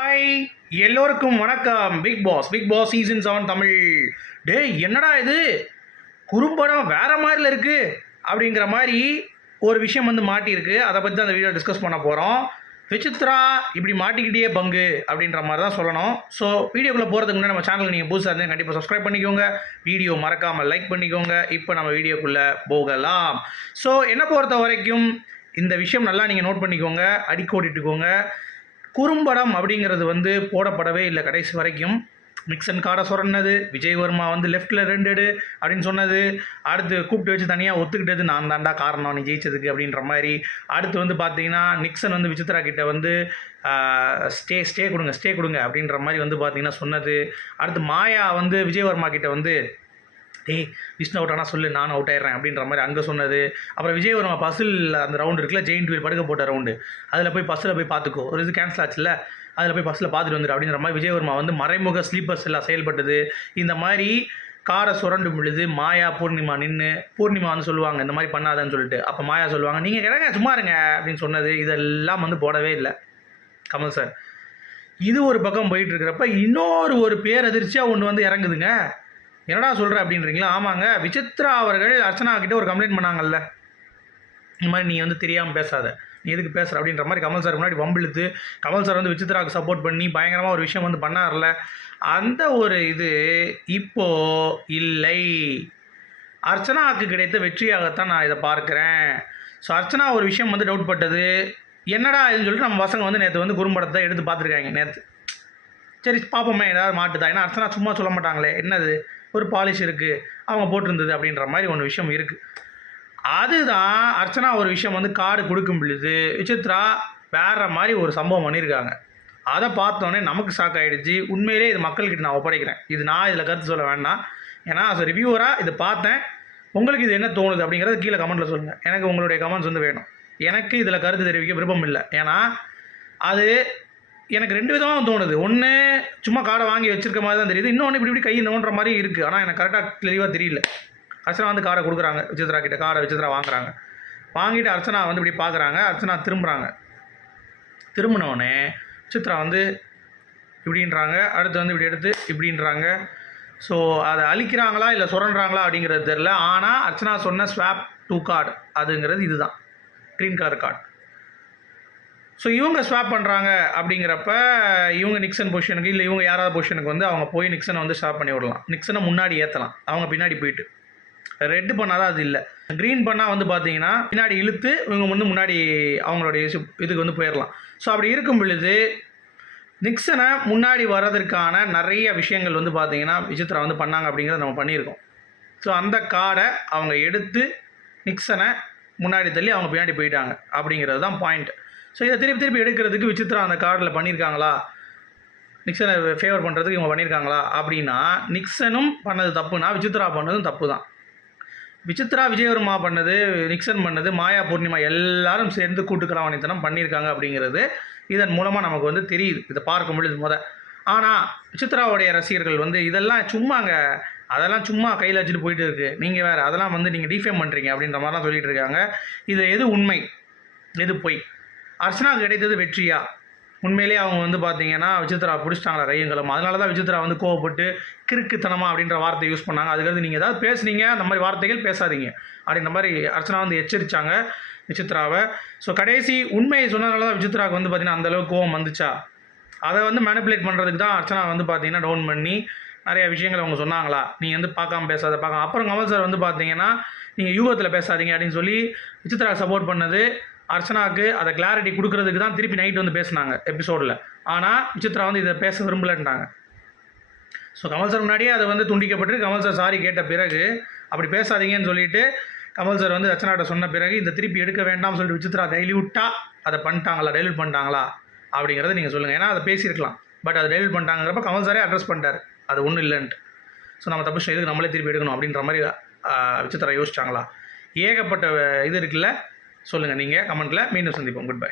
Hi, எல்லோருக்கும் வணக்கம். Bigg Boss season 7 Tamil. டேய், என்னடா இது குறும்படம் வேற மாதிரில இருக்கு அப்படிங்கிற மாதிரி ஒரு விஷயம் வந்து மாட்டியிருக்கு. அதை பற்றி தான் அந்த வீடியோ டிஸ்கஸ் பண்ண போகிறோம். விசித்ரா இப்படி மாட்டிக்கிட்டே பங்கு அப்படின்ற மாதிரி தான் சொல்லணும். ஸோ வீடியோக்குள்ளே போகிறதுக்கு முன்னாடி நம்ம சேனல் நீங்கள் புதுசாக இருந்தால் கண்டிப்பாக சப்ஸ்கிரைப் பண்ணிக்கோங்க, வீடியோ மறக்காமல் லைக் பண்ணிக்கோங்க. இப்போ நம்ம வீடியோக்குள்ளே போகலாம். ஸோ என்னை பொறுத்த வரைக்கும் இந்த விஷயம் நல்லா நீங்கள் நோட் பண்ணிக்கோங்க, அடிக்கோடிட்டுக்கோங்க. குறும்படம் அப்படிங்கிறது வந்து போடப்படவே இல்லை கடைசி வரைக்கும். நிக்சன் காடை சொன்னது, விஜய் வர்மா வந்து லெஃப்ட்டில் 2 எடு அப்படின்னு சொன்னது, அடுத்து கூப்பிட்டு வச்சு தனியாக ஒத்துக்கிட்டது, நான் தாண்டா காரணம் நீ ஜெயிச்சதுக்கு அப்படின்ற மாதிரி. அடுத்து வந்து பார்த்தீங்கன்னா நிக்சன் வந்து விசித்ரா கிட்ட வந்து ஸ்டே கொடுங்க அப்படின்ற மாதிரி வந்து பார்த்தீங்கன்னா சொன்னது. அடுத்து மாயா வந்து விஜய் வர்மா கிட்ட வந்து டேய் விஷ்ணு அவுட் ஆனால் சொல்லு, நானும் அவுட் ஆயிடுறேன் அப்படின்ற மாதிரி அங்கே சொன்னது. அப்புறம் விஜய் வர்மா பஸ்ஸில் அந்த ரவுண்டு இருக்குல்ல, ஜெயின்ட் வீல் படுக்க போட்ட ரவுண்டு, அதில் போய் பஸ்ஸில் போய் பார்த்துக்கோ, ஒரு இது கேன்சல் ஆச்சுல்ல, அதில் போய் பஸ்ஸில் பார்த்துட்டு வந்துடு அப்படின்ற மாதிரி விஜய் வர்மா வந்து மறைமுக ஸ்லீப்பர்ஸ் எல்லாம் செயல்பட்டது. இந்த மாதிரி காரை சுரண்டும் பொழுது மாயா பூர்ணிமா பூர்ணிமா வந்து சொல்லுவாங்க இந்த மாதிரி பண்ணாதன்னு சொல்லிட்டு. அப்போ மாயா சொல்லுவாங்க நீங்கள் கிடங்க சும்மா இருங்க அப்படின்னு சொன்னது. இதெல்லாம் வந்து போடவே இல்லை கமல் சார். இது ஒரு பக்கம் போயிட்டு இருக்கிறப்ப இன்னொரு பேரதிர்ச்சியாக ஒன்று வந்து இறங்குதுங்க. என்னடா சொல்கிற அப்படின்றீங்களா? ஆமாங்க, விசித்ரா அவர்கள் அர்ச்சனா கிட்டே ஒரு கம்ப்ளைண்ட் பண்ணாங்கல்ல, இந்த மாதிரி நீ வந்து தெரியாமல் பேசாத, நீ எதுக்கு பேசுகிற அப்படின்ற மாதிரி கமல் சார் முன்னாடி வம்பிழுத்து கமல் சார் வந்து விசித்ராவுக்கு சப்போர்ட் பண்ணி பயங்கரமாக ஒரு விஷயம் வந்து பண்ணார்ல. அந்த ஒரு இது இப்போது இல்லை. அர்ச்சனாவுக்கு கிடைத்த வெற்றியாகத்தான் நான் இதை பார்க்குறேன். ஸோ அர்ச்சனா ஒரு விஷயம் வந்து டவுட் பட்டது, என்னடா இதுன்னு சொல்லிட்டு நம்ம பசங்க வந்து நேற்று வந்து குறும்படத்தை எடுத்து பார்த்துருக்காங்க நேற்று. சரி பார்ப்போமே ஏதாவது மாட்டுதா, ஏன்னா அர்ச்சனா சும்மா சொல்ல மாட்டாங்களே, என்னது ஒரு பாலிஷ் இருக்குது அவங்க போட்டிருந்தது அப்படின்ற மாதிரி ஒன்று விஷயம் இருக்குது. அதுதான் அர்ச்சனா ஒரு விஷயம் வந்து கார்டு கொடுக்கும் பொழுது விசித்ரா வேறு மாதிரி ஒரு சம்பவம் பண்ணியிருக்காங்க. அதை பார்த்தோன்னே நமக்கு ஷாக் ஆகிடுச்சு. உண்மையிலே இது மக்கள்கிட்ட நான் ஒப்படைக்கிறேன். இது நான் இதில் கருத்து சொல்ல வேண்டாம், ஏன்னா as a ரிவ்யூவராக இதை பார்த்தேன். உங்களுக்கு இது என்ன தோணுது அப்படிங்கிறது கீழே கமெண்ட்டில் சொல்லுங்கள். எனக்கு உங்களுடைய கமெண்ட்ஸ் வந்து வேணும். எனக்கு இதில் கருத்து தெரிவிக்க விருப்பம் இல்லை, ஏன்னா அது எனக்கு 2 விதமாக தோணுது. ஒன்று சும்மா காடை வாங்கி வச்சிருக்க மாதிரி தான் தெரியுது, இன்னொன்று இப்படி கை நோண்டுற மாதிரி இருக்குது. ஆனால் எனக்கு கரெக்டாக தெளிவாக தெரியல. அர்ச்சனா வந்து காடை கொடுக்குறாங்க விசித்ரா கிட்ட, காடை விசித்ரா வாங்குறாங்க, வாங்கிட்டு அர்ச்சனா வந்து இப்படி பார்க்குறாங்க, அர்ச்சனா திரும்புகிறாங்க, திரும்பினோடனே விசித்ரா வந்து இப்படின்றாங்க, அடுத்து வந்து இப்படி எடுத்து இப்படின்றாங்க. ஸோ அதை அழிக்கிறாங்களா இல்லை சுரண்டுறாங்களா அப்படிங்கிறது தெரில. ஆனால் அர்ச்சனா சொன்ன ஸ்வாப் 2 கார்டு அதுங்கிறது இதுதான், க்ரீன் கலர் கார்டு. ஸோ இவங்க ஸ்வாப் பண்ணுறாங்க அப்படிங்கிறப்ப இவங்க நிக்சன் பொசிஷனுக்கு இல்லை இவங்க யாராவது பொசிஷனுக்கு வந்து அவங்க போய் நிக்சனை வந்து ஸ்வாப் பண்ணி விடலாம், நிக்சனை முன்னாடி ஏற்றலாம், அவங்க பின்னாடி போயிட்டு. ரெட்டு பண்ணால் தான் அது இல்லை, க்ரீன் பண்ணால் வந்து பார்த்தீங்கன்னா பின்னாடி இழுத்து இவங்க வந்து முன்னாடி அவங்களுடைய இதுக்கு வந்து போயிடலாம். ஸோ அப்படி இருக்கும் பொழுது நிக்சனை முன்னாடி வர்றதுக்கான நிறைய விஷயங்கள் வந்து பார்த்தீங்கன்னா விசித்ரா வந்து பண்ணாங்க அப்படிங்கிறத நம்ம பண்ணியிருக்கோம். ஸோ அந்த கார்டை அவங்க எடுத்து நிக்சனை முன்னாடி தள்ளி அவங்க பின்னாடி போயிட்டாங்க அப்படிங்கிறது தான் பாயிண்ட். ஸோ இதை திருப்பி எடுக்கிறதுக்கு விசித்ரா அந்த கார்டில் பண்ணியிருக்காங்களா, நிக்சனை ஃபேவர் பண்ணுறதுக்கு இவங்க பண்ணியிருக்காங்களா அப்படின்னா, நிக்சனும் பண்ணது தப்புனா விசித்ரா பண்ணதும் தப்பு தான். விசித்ரா விஜயவர்மா பண்ணது, நிக்சன் பண்ணது, மாயா பூர்ணிமா எல்லாரும் சேர்ந்து கூட்டுக்கலாவணித்தனம் பண்ணியிருக்காங்க அப்படிங்கிறது இதன் மூலமாக நமக்கு வந்து தெரியுது, இதை பார்க்கும் பொழுது ஆனால் விசித்ராவுடைய ரசிகர்கள் வந்து இதெல்லாம் சும்மாங்க, அதெல்லாம் சும்மா கையில் வச்சுட்டு போயிட்டு இருக்குது, நீங்கள் வேறு அதெல்லாம் வந்து நீங்கள் டிஃபேம் பண்ணுறீங்க அப்படின்ற மாதிரிலாம் சொல்லிகிட்டு இருக்காங்க. இது எது உண்மை எது பொய்? அர்ச்சனாவுக்கு கிடைத்தது வெற்றியா? உண்மையிலேயே அவங்க வந்து பார்த்தீங்கன்னா விசித்ரா பிடிச்சிட்டாங்களா கையங்களும், அதனால தான் விசித்ரா வந்து கோவப்பட்டு கிறுக்குத்தனமா அப்படின்ற வார்த்தை யூஸ் பண்ணாங்க. அதுக்கடுத்து நீங்கள் ஏதாவது பேசுனீங்க அந்த மாதிரி வார்த்தைகள் பேசாதீங்க அப்படின்ற மாதிரி அர்ச்சனா வந்து எச்சரித்தாங்க விசித்ராவை. ஸோ கடைசி உண்மையை சொன்னதுனால தான் விசித்ராவுக்கு வந்து பார்த்தீங்கன்னா அந்தளவுக்கு கோவம் வந்துச்சா? அதை வந்து மேனிப்புலேட் பண்ணுறதுக்கு தான் அர்ச்சனா வந்து பார்த்தீங்கன்னா டவுன் பண்ணி நிறைய விஷயங்கள் அவங்க சொன்னாங்களா, நீங்கள் வந்து பார்க்காம பேசாத பார்க்காம. அப்புறம் கமல் சார் வந்து பார்த்தீங்கன்னா நீங்கள் யூகத்தில் பேசாதீங்க அப்படின்னு சொல்லி விசித்ரா சப்போர்ட் பண்ணது அர்ச்சனாவுக்கு அதை கிளாரிட்டி கொடுக்கறதுக்கு தான் திருப்பி நைட் வந்து பேசினாங்க எபிசோடில். ஆனால் விசித்ரா வந்து இதை பேச விரும்பலன்ட்டாங்க. ஸோ கமல் சார் முன்னாடியே அதை வந்து துண்டிக்கப்பட்டு கமல் சார் சாரி கேட்ட பிறகு அப்படி பேசாதீங்கன்னு சொல்லிட்டு கமல் சார் வந்து அர்ச்சனாட்ட சொன்ன பிறகு இந்த திருப்பி எடுக்க வேண்டாம்னு சொல்லிட்டு விசித்ரா டைல்யூட்டாக அதை டைல்யூட் பண்ணிட்டாங்களா அப்படிங்கிறத நீங்கள் சொல்லுங்கள். ஏன்னா அதை பேசியிருக்கலாம், பட் அதை டைல்யூட் பண்ணிட்டாங்கிறப்ப கமல் சாரே அட்ரஸ் பண்ணிட்டார் அது ஒன்றும் இல்லைன்ட்டு. ஸோ நம்ம தப்பு எதுக்கு நம்மளே திருப்பி எடுக்கணும் அப்படின்ற மாதிரி விசித்ரா யோசிச்சாங்களா? ஏகப்பட்ட இது இருக்குல்ல, சொல்லுங்கள் நீங்கள் கமெண்ட்டில். மீண்டும் சந்திப்போம். Good bye.